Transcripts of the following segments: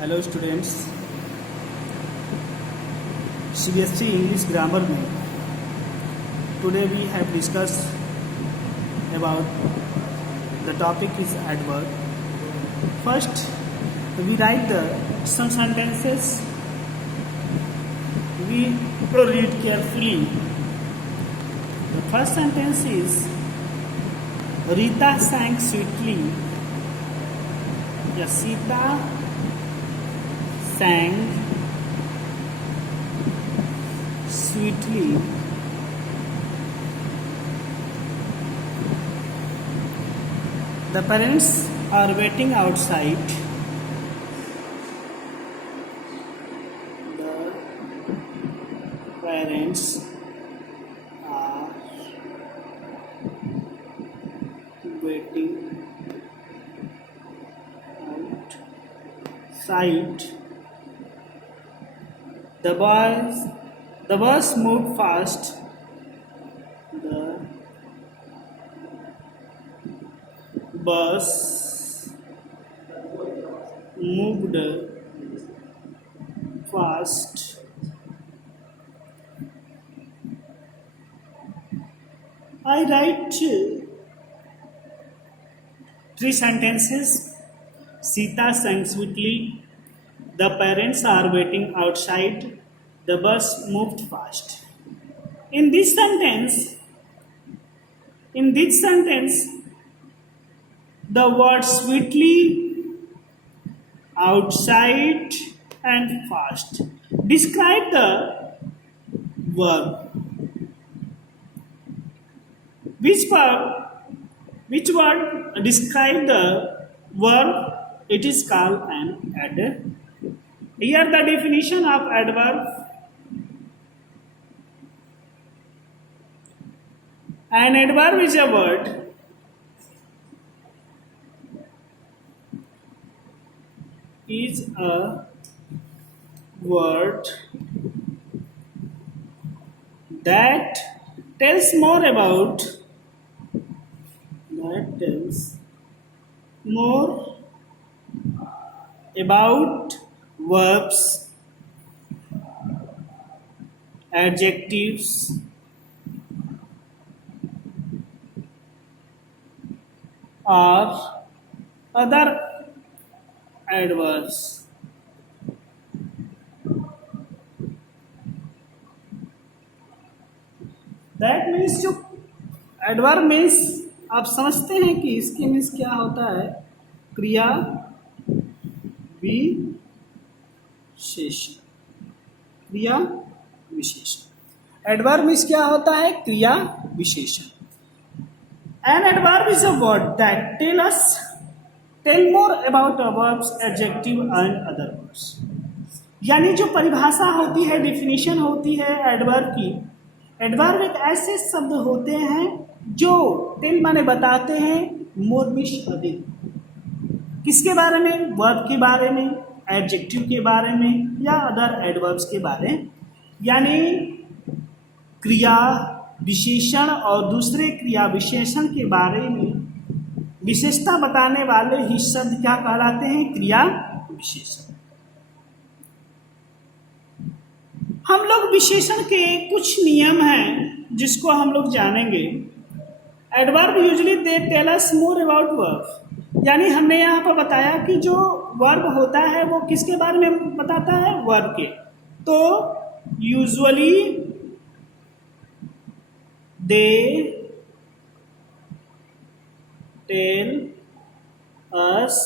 Hello students, CBSE English grammar में today we have discuss about the topic is adverb. First we write the some sentences. We read carefully. The first sentence is Rita sang sweetly. Yeah, Sita sang sweetly. The parents are waiting outside. The parents are waiting outside. The bus moved fast. The bus moved fast. I write three sentences. Sita sang sweetly. The parents are waiting outside. The bus moved fast. In this sentence, the word sweetly, outside, and fast describe the verb. Which word describe the verb? It is called an adverb. Here the definition of adverb. An adverb is a word that tells more about verbs, adjectives, or other adverbs. That means जो adverb means आप समझते हैं कि इसके means क्या होता है, क्रिया विशेषण. क्रिया विशेषण. एडवर्ब मीन्स क्या होता है, क्रिया विशेषण. An adverb is a word that tell more about verbs, adjective and other words. यानी जो परिभाषा होती है, डिफिनीशन होती है एडवर्ब की. एडवर्ब एक ऐसे शब्द होते हैं जो टेल माने बताते हैं, मोर मीन्स अधिक. किसके बारे में? वर्ब के बारे में, एडजेक्टिव के बारे में या अदर एडवर्ब्स के बारे में. यानी क्रिया विशेषण और दूसरे क्रिया विशेषण के बारे में विशेषता बताने वाले ही शब्द क्या कहलाते हैं, क्रिया विशेषण. हम लोग विशेषण के कुछ नियम हैं जिसको हम लोग जानेंगे. Adverb usually they tell us more about verb. यानी हमने यहाँ पर बताया कि जो वर्ब होता है वो किसके बारे में बताता है, वर्ब के. तो usually they tell us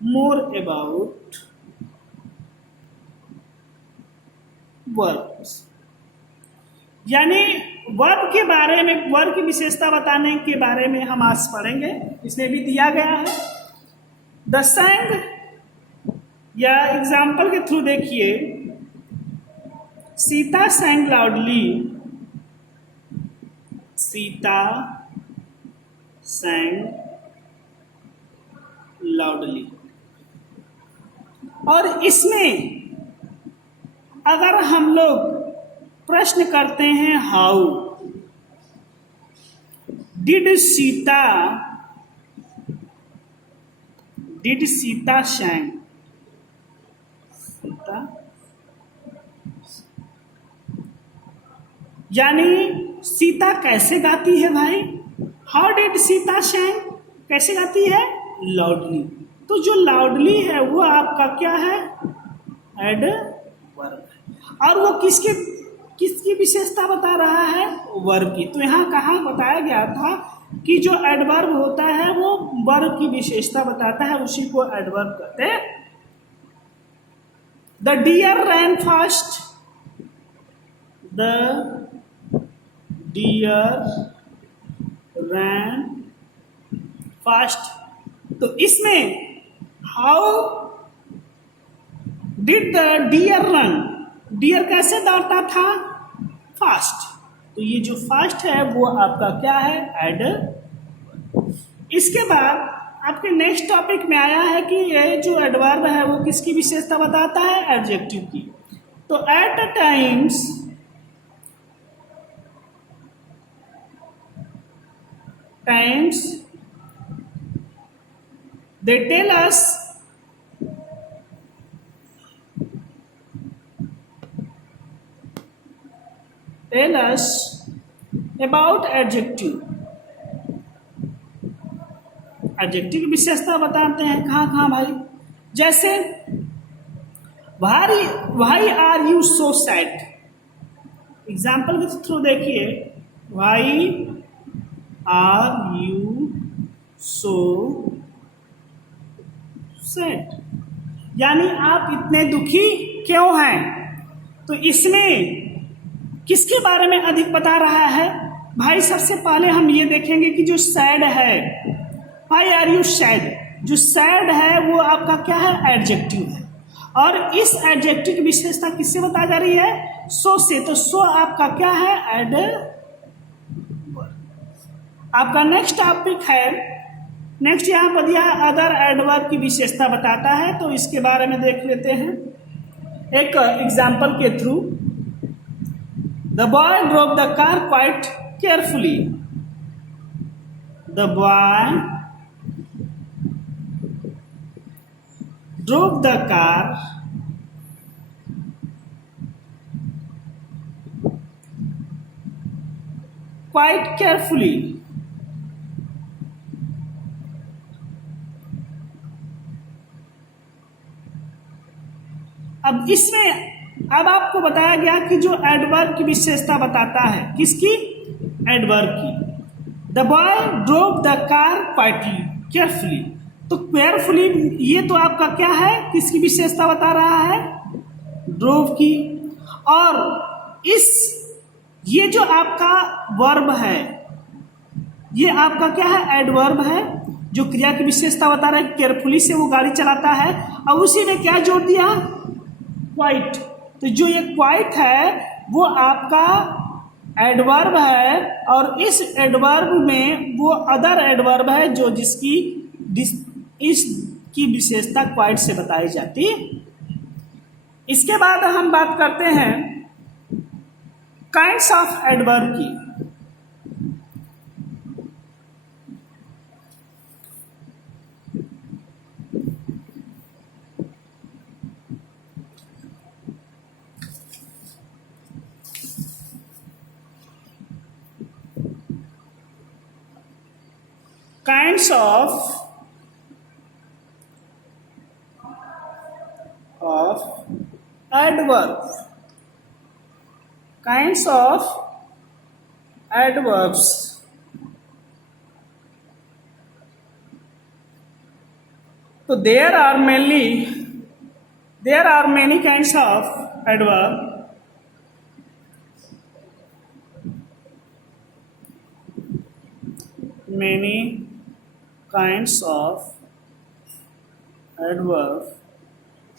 more about verbs. यानी वर्ब के बारे में, वर्ब की विशेषता बताने के बारे में हम आज पढ़ेंगे. इसमें भी दिया गया है. द sang या एग्जाम्पल के थ्रू देखिए. Sita sang loudly. Sita sang loudly. और इसमें अगर हम लोग प्रश्न करते हैं, how did Sita sang, Sita, यानी सीता कैसे गाती है भाई? How did Sita सैंग? कैसे गाती है? लाउडली। तो जो लाउडली है वो आपका क्या है? एडवर्ब है। और वो किसकी विशेषता बता रहा है? वर्ब की। तो यहाँ कहाँ बताया गया था कि जो एडवर्ब होता है वो वर्ब की विशेषता बताता है, उसी को एडवर्ब कहते हैं। The deer ran fast, the deer ran fast. तो इसमें how did the deer run, deer कैसे दौड़ता था? फास्ट। तो ये जो फास्ट है वो आपका क्या है? एडवर्ब। इसके बाद आपके नेक्स्ट टॉपिक में आया है कि ये जो एडवर्ब है वो किसकी विशेषता बताता है? एडजेक्टिव की। तो at times they tell us about adjective। Adjective की विशेषता बताते हैं कहाँ कहाँ भाई? जैसे why are you so sad. Example के थ्रू देखिए, why are you so sad, यानी आप इतने दुखी क्यों हैं? तो इसमें किसके बारे में अधिक बता रहा है भाई? सबसे पहले हम ये देखेंगे कि जो सैड है, वाई आर यू सैड, जो सैड है वो आपका क्या है? एडजेक्टिव है। और इस एडजेक्टिव की विशेषता किससे बताई जा रही है? सो से। तो सो आपका क्या है? एडवर्ब। आपका नेक्स्ट टॉपिक है, नेक्स्ट यहाँ पर दिया है अदर एडवर्ब की विशेषता बताता है, तो इसके बारे में देख लेते हैं एक एग्जाम्पल के through. The boy drove the car quite carefully, the boy drove the car quite carefully. अब इसमें अब आपको बताया गया कि जो एडवर्ब की विशेषता बताता है, किसकी? एडवर्ब की। The boy drove the car quietly carefully. तो केयरफुली ये तो आपका क्या है? किसकी विशेषता बता रहा है? ड्रोव की। और ये जो आपका वर्ब है ये आपका क्या है? एडवर्ब है, जो क्रिया की विशेषता बता रहा है केयरफुली से वो गाड़ी चलाता है। और उसी में क्या जोड़ दिया? क्वाइट। तो जो ये क्वाइट है वो आपका एडवर्ब है, और इस एडवर्ब में वो अदर एडवर्ब है जो इसकी विशेषता क्वाइट से बताई जाती। इसके बाद हम बात करते हैं काइंड्स ऑफ एडवर्ब की। Kinds of adverb, kinds of adverbs. तो there are many kinds of adverb। Many kinds of adverb।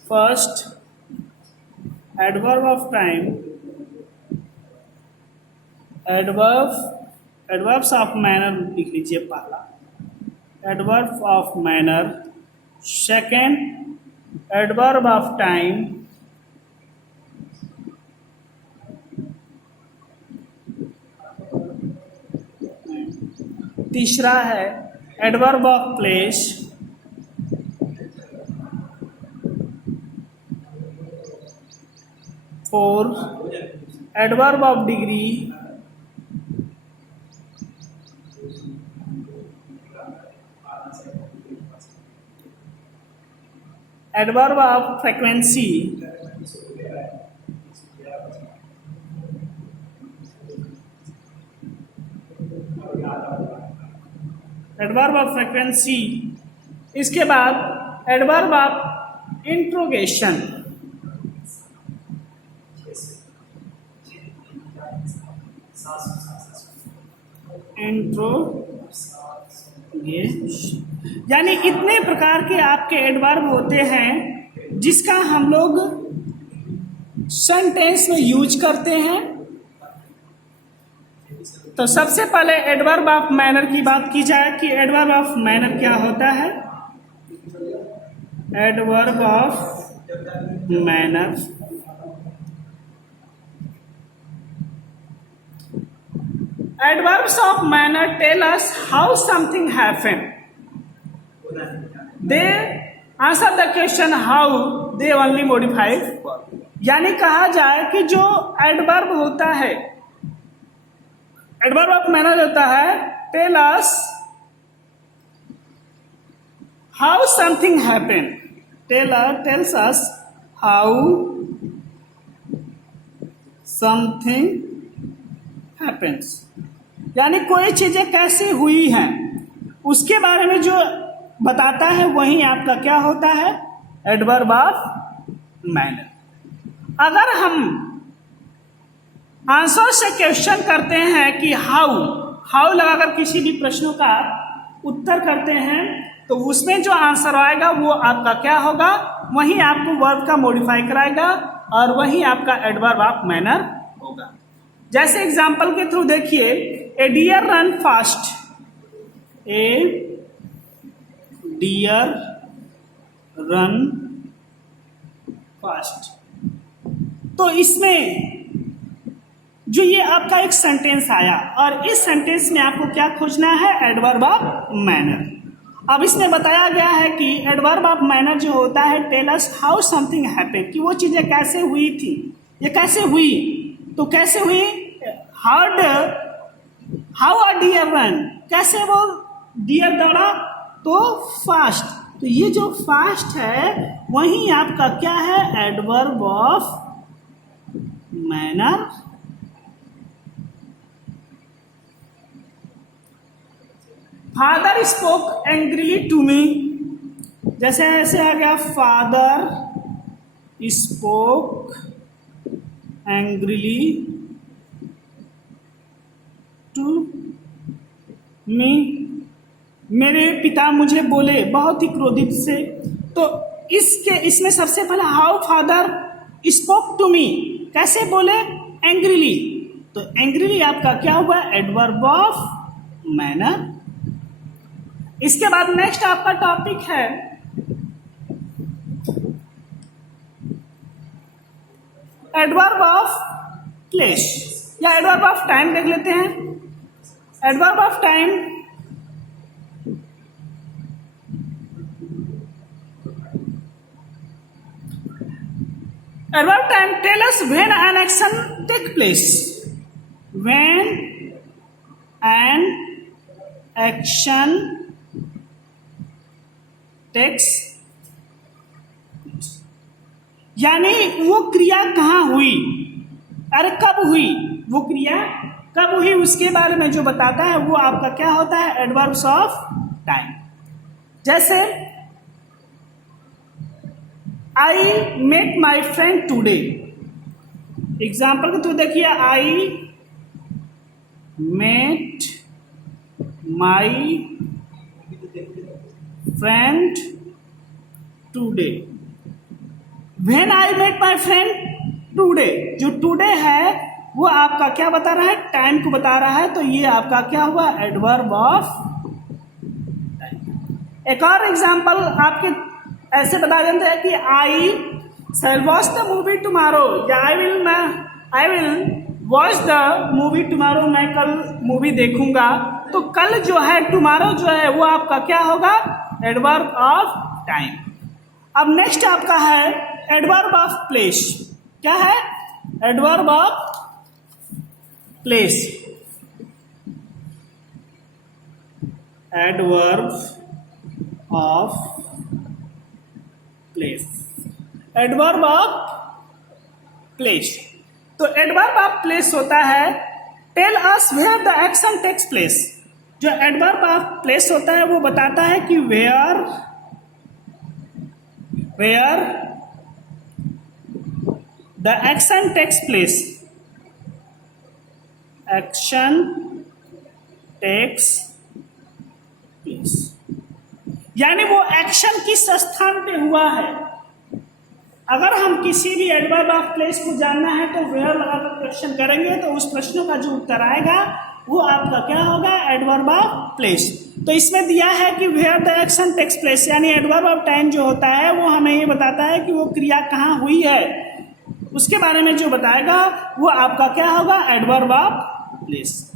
First, adverb of time, adverbs of manner लिख लीजिए पहला, adverb of manner। Second, adverb of time. तीसरा है adverb of place. 4 adverb of degree, adverb of frequency, adverb of frequency, इसके बाद adverb of interrogation, यानी इतने प्रकार के आपके एडवर्ब होते हैं जिसका हम लोग सेंटेंस में यूज करते हैं। तो सबसे पहले एडवर्ब ऑफ मैनर की बात की जाए कि एडवर्ब ऑफ मैनर क्या होता है। Adverb of manner, adverbs of manner tell us how something happened. They answer the question how, they only modify verb. यानी कहा जाए कि जो एडवर्ब होता है, एडवर्ब ऑफ मैनर होता है, tell us how something happen, tells us how something happens, यानी कोई चीजें कैसे हुई हैं उसके बारे में जो बताता है वही आपका क्या होता है, एडवर्ब ऑफ मैनर। अगर हम आंसर से क्वेश्चन करते हैं कि हाउ लगाकर किसी भी प्रश्नों का उत्तर करते हैं तो उसमें जो आंसर आएगा वो आपका क्या होगा, वही आपको वर्ब का मॉडिफाई कराएगा और वही आपका एडवर्ब ऑफ मैनर होगा। जैसे एग्जाम्पल के थ्रू देखिए, ए डियर रन फास्ट, ए डियर रन फास्ट। तो इसमें जो ये आपका एक सेंटेंस आया और इस सेंटेंस में आपको क्या खोजना है, एडवर्ब ऑफ मैनर। अब इसमें बताया गया है कि एडवर्ब ऑफ मैनर जो होता है tell us how something happened, कि वो चीजें कैसे हुई थी, ये कैसे हुई, तो कैसे हुई, हाउ अ डियर रन, कैसे वो डियर दौड़ा, तो फास्ट। तो ये जो फास्ट है वही आपका क्या है, adverb of manner. Father spoke angrily to me, जैसे ऐसे आ गया, father spoke angrily to me, मेरे पिता मुझे बोले बहुत ही क्रोधित से। तो इसमें सबसे पहले how father spoke to me, कैसे बोले, एंग्रीली। तो एंग्रीली आपका क्या हुआ, एडवर्ब ऑफ मैनर। इसके बाद नेक्स्ट आपका टॉपिक है एडवर्ब ऑफ प्लेस या एडवर्ब ऑफ टाइम देख लेते हैं। Adverb of time, adverb time tell us when an action take place, when an action takes, यानी वो क्रिया कहाँ हुई, अरे कब हुई, वो क्रिया कब हुई उसके बारे में जो बताता है वो आपका क्या होता है, एडवर्ब्स ऑफ टाइम। जैसे I met my friend today, example को तो देखिए, I met my friend today, when I met my friend today, जो टूडे है वो आपका क्या बता रहा है, टाइम को बता रहा है। तो ये आपका क्या हुआ, एडवर्ब ऑफ टाइम। एक और एग्जांपल आपके ऐसे बता देते हैं कि आई शैल वॉच द मूवी टुमारो, या I will watch the movie tomorrow, मैं कल मूवी देखूंगा। तो कल जो है, टुमारो जो है वो आपका क्या होगा, एडवर्ब ऑफ टाइम। अब नेक्स्ट आपका है एडवर्ब ऑफ प्लेस, क्या है, adverb of place, adverb of place, adverb of place. तो एडवर्ब ऑफ प्लेस होता है tell us where the action takes place. जो एडवर्ब ऑफ प्लेस होता है वो बताता है कि where the action takes place, action takes place, यानी वो एक्शन किस स्थान पे हुआ है। अगर हम किसी भी एडवर्ब ऑफ प्लेस को जानना है तो वेयर लगाकर क्वेश्चन करेंगे तो उस प्रश्नों का जो उत्तर आएगा वो आपका क्या होगा, एडवर्ब ऑफ प्लेस। तो इसमें दिया है कि where the action takes place, यानी एडवर्ब ऑफ टाइम जो होता है वो हमें ये बताता है कि वो क्रिया कहाँ हुई है, उसके बारे में जो बताएगा वो आपका क्या होगा, एडवर्ब ऑफ प्लेस।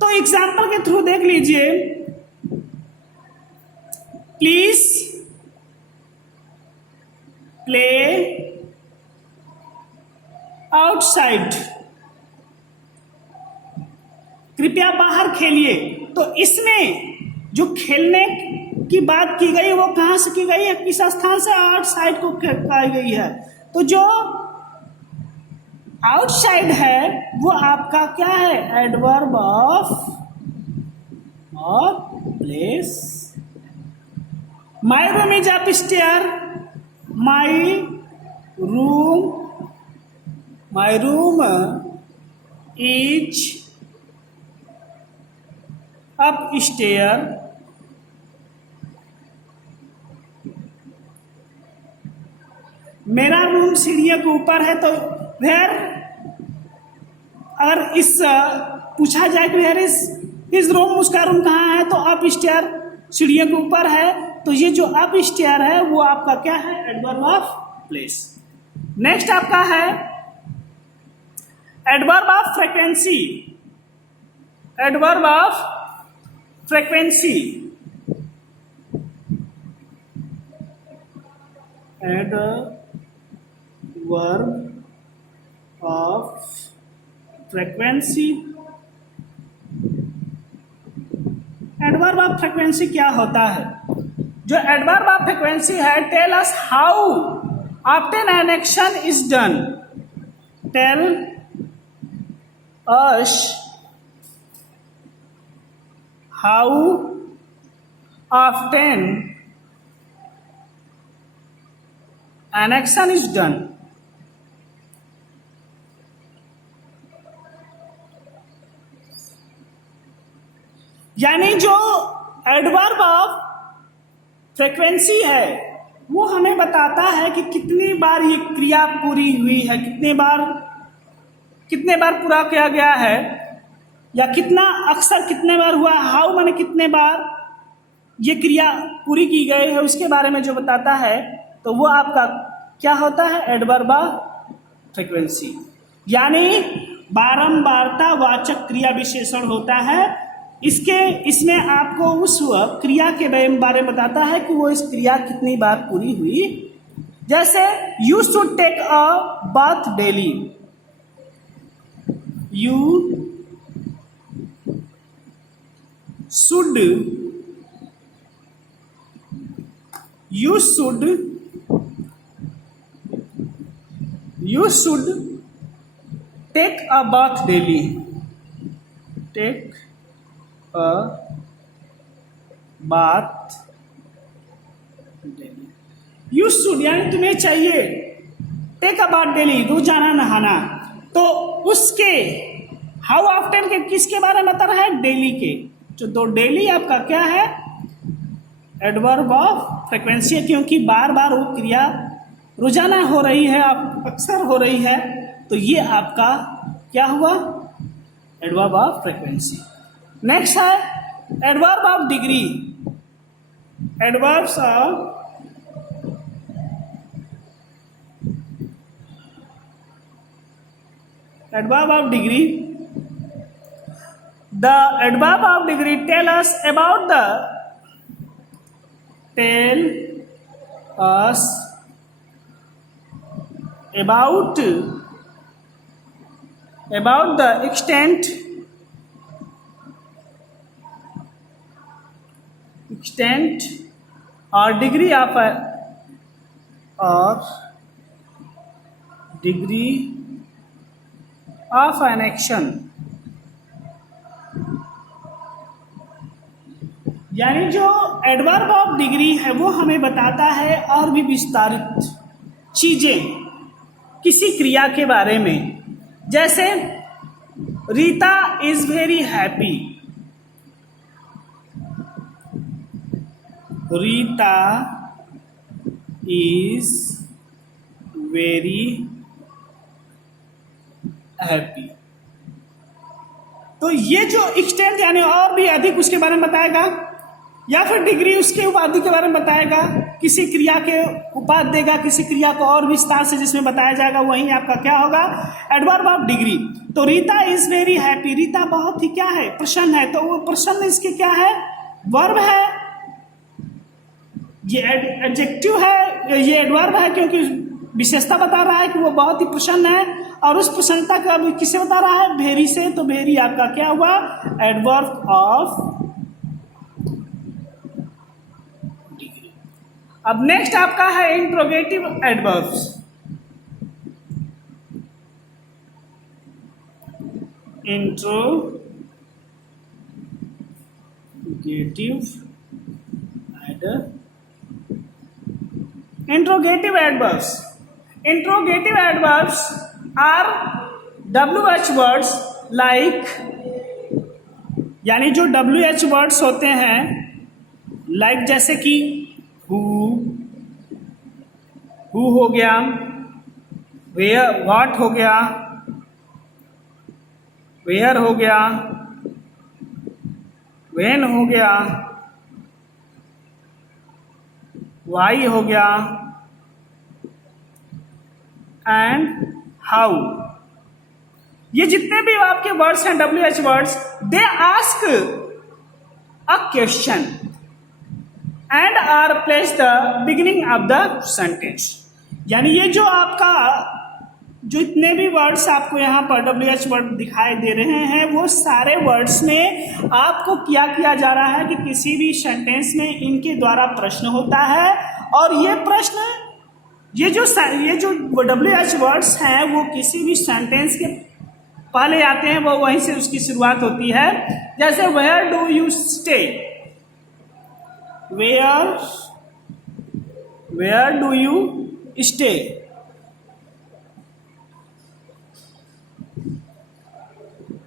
तो एग्जाम्पल के थ्रू देख लीजिए, प्लीज प्ले आउटसाइड, कृपया बाहर खेलिए। तो इसमें जो खेलने की बात की गई वो कहां से की गई है, किस स्थान से, आउटसाइड को कही गई है। तो जो आउटसाइड है वो आपका क्या है, adverb of place. My room is upstair, my room is upstair, मेरा रूम सीढ़ियों के ऊपर है। तो वेयर, अगर इस पूछा जाए कि वेयर इज रूम, उसका रूम कहाँ है, तो अपस्टेयर सीढ़ियों के ऊपर है। तो ये जो अपस्टेयर है वो आपका क्या है, एडवर्ब ऑफ प्लेस। नेक्स्ट आपका है adverb of frequency, adverb of frequency, adverb of frequency. Adverb of frequency क्या होता है, जो एडवर्ब ऑफ फ्रीक्वेंसी है, tell us how often an action is done, tell us how often an action is done. यानी जो adverb of frequency है वो हमें बताता है कि कितनी बार ये क्रिया पूरी हुई है, कितने बार पूरा किया गया है, या कितना अक्सर कितने बार हुआ, हाउ माने कितने बार ये क्रिया पूरी की गई है, उसके बारे में जो बताता है। तो वो आपका क्या होता है, एडवर्ब ऑफ फ्रीक्वेंसी। यानी बारंबारता वाचक क्रिया विशेषण होता है। इसमें आपको उस क्रिया के बारे में बताता है कि वो इस क्रिया कितनी बार पूरी हुई। जैसे you should take a bath daily, you should take a bath daily, take a bath daily. You should यानी तुम्हें चाहिए, टेक अ बाथ डेली रोजाना नहाना। तो उसके हाउ ऑफ्टन के किसके बारे में बता रहा है, डेली के। तो डेली आपका क्या है, एडवर्ब ऑफ फ्रीक्वेंसी है, क्योंकि बार बार वो क्रिया रोजाना हो रही है, आप अक्सर हो रही है। तो ये आपका क्या हुआ, एडवर्ब ऑफ फ्रीक्वेंसी। नेक्स्ट है adverb of degree, adverbs of degree. The adverb of degree tell us about about the extent or degree of an action, यानी जो एडवर्ब ऑफ डिग्री है वो हमें बताता है और भी विस्तारित चीजें किसी क्रिया के बारे में। जैसे Rita is very happy, Rita is very happy. तो ये जो एक्सटेंट यानी और भी अधिक उसके बारे में बताएगा, या फिर डिग्री उसके उपाधि के बारे में बताएगा, किसी क्रिया के उपाधि देगा, किसी क्रिया को और विस्तार से जिसमें बताया जाएगा, वही आपका क्या होगा, एडवर्ब ऑफ डिग्री। तो Rita is very happy, Rita बहुत ही क्या है, प्रसन्न है। तो वो प्रसन्न इसके क्या है, वर्ब है, ये एडजेक्टिव है, ये एडवर्ब है, क्योंकि विशेषता बता रहा है कि वो बहुत ही प्रसन्न है। और उस प्रसन्नता का किससे बता रहा है, वेरी से। तो वेरी आपका क्या हुआ, एडवर्ब ऑफ डिग्री। अब नेक्स्ट आपका है interrogative adverbs. Interrogative adverbs. Interrogative adverbs are WH words like, यानी जो WH words होते हैं, like जैसे कि who हो गया, where what हो गया, where हो गया, when हो गया, why हो गया, एंड हाउ। ये जितने भी आपके वर्ड्स हैं WH words, they ask a question and are place the beginning of the sentence. यानी ये जो आपका जो इतने भी वर्ड्स आपको यहाँ पर WH वर्ड दिखाई दे रहे हैं, वो सारे वर्ड्स में आपको क्या किया जा रहा है कि किसी भी सेंटेंस में इनके द्वारा प्रश्न होता है, और ये प्रश्न ये जो WH वर्ड्स हैं वो किसी भी सेंटेंस के पहले आते हैं, वो वहीं से उसकी शुरुआत होती है। जैसे where do you stay, where do you stay,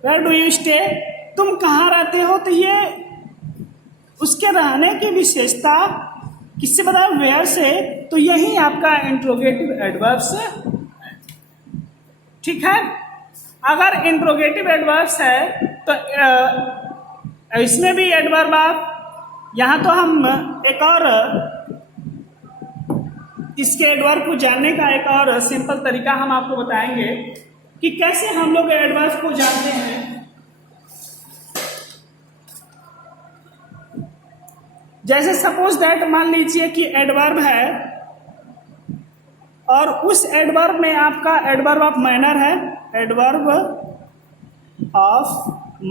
where do you stay, तुम कहाँ रहते हो। तो ये उसके रहने की विशेषता किससे बताया, वेयर से। तो यही आपका इंट्रोगेटिव एडवर्ब्स है, ठीक है। अगर इंट्रोगेटिव एडवर्ब्स है तो इसमें भी एडवर्ब आप, यहाँ तो हम एक और इसके एडवर्ब को जानने का एक और सिंपल तरीका हम आपको बताएंगे कि कैसे हम लोग एडवर्ब को जानते हैं। जैसे सपोज दैट, मान लीजिए कि एडवर्ब है और उस एडवर्ब में आपका एडवर्ब ऑफ मैनर है, एडवर्ब ऑफ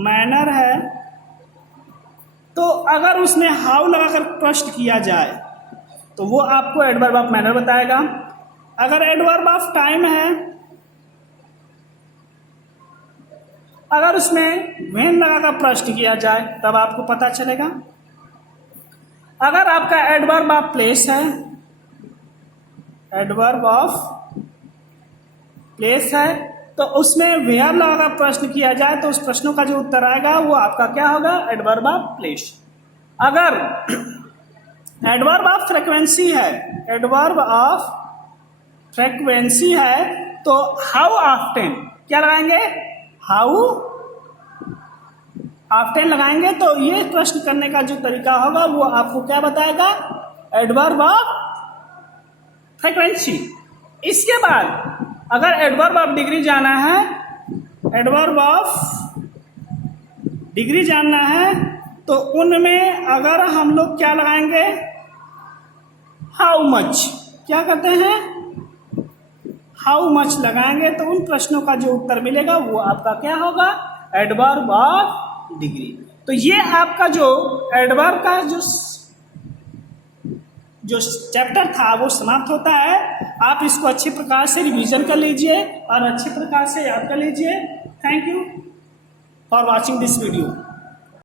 मैनर है। तो अगर उसमें हाउ लगाकर प्रश्न किया जाए तो वो आपको एडवर्ब ऑफ मैनर बताएगा। अगर एडवर्ब ऑफ टाइम है, अगर उसमें व्हेन लगाकर प्रश्न किया जाए तब आपको पता चलेगा। अगर आपका एडवर्ब ऑफ प्लेस है, एडवर्ब ऑफ प्लेस है, तो उसमें वेयर लगाकर प्रश्न किया जाए तो उस प्रश्नों का जो उत्तर आएगा वो आपका क्या होगा, एडवर्ब ऑफ प्लेस। अगर एडवर्ब ऑफ फ्रीक्वेंसी है, एडवर्ब ऑफ फ्रीक्वेंसी है, तो हाउ ऑफ्टन क्या लगाएंगे, हाउ ऑफ्टन लगाएंगे। तो ये प्रश्न करने का जो तरीका होगा वो आपको क्या बताएगा, एडवर्ब ऑफ फ्रीक्वेंसी। इसके बाद अगर एडवर्ब ऑफ डिग्री जाना है, एडवर्ब ऑफ डिग्री जानना है, तो उनमें अगर हम लोग क्या लगाएंगे, हाउ मच, क्या कहते हैं, हाउ मच लगाएंगे तो उन प्रश्नों का जो उत्तर मिलेगा वो आपका क्या होगा, एडवर्ब ऑफ डिग्री। तो ये आपका जो एडवर्ब का जो चैप्टर था वो समाप्त होता है। आप इसको अच्छे प्रकार से रिवीजन कर लीजिए और अच्छे प्रकार से याद कर लीजिए। Thank you for watching this video.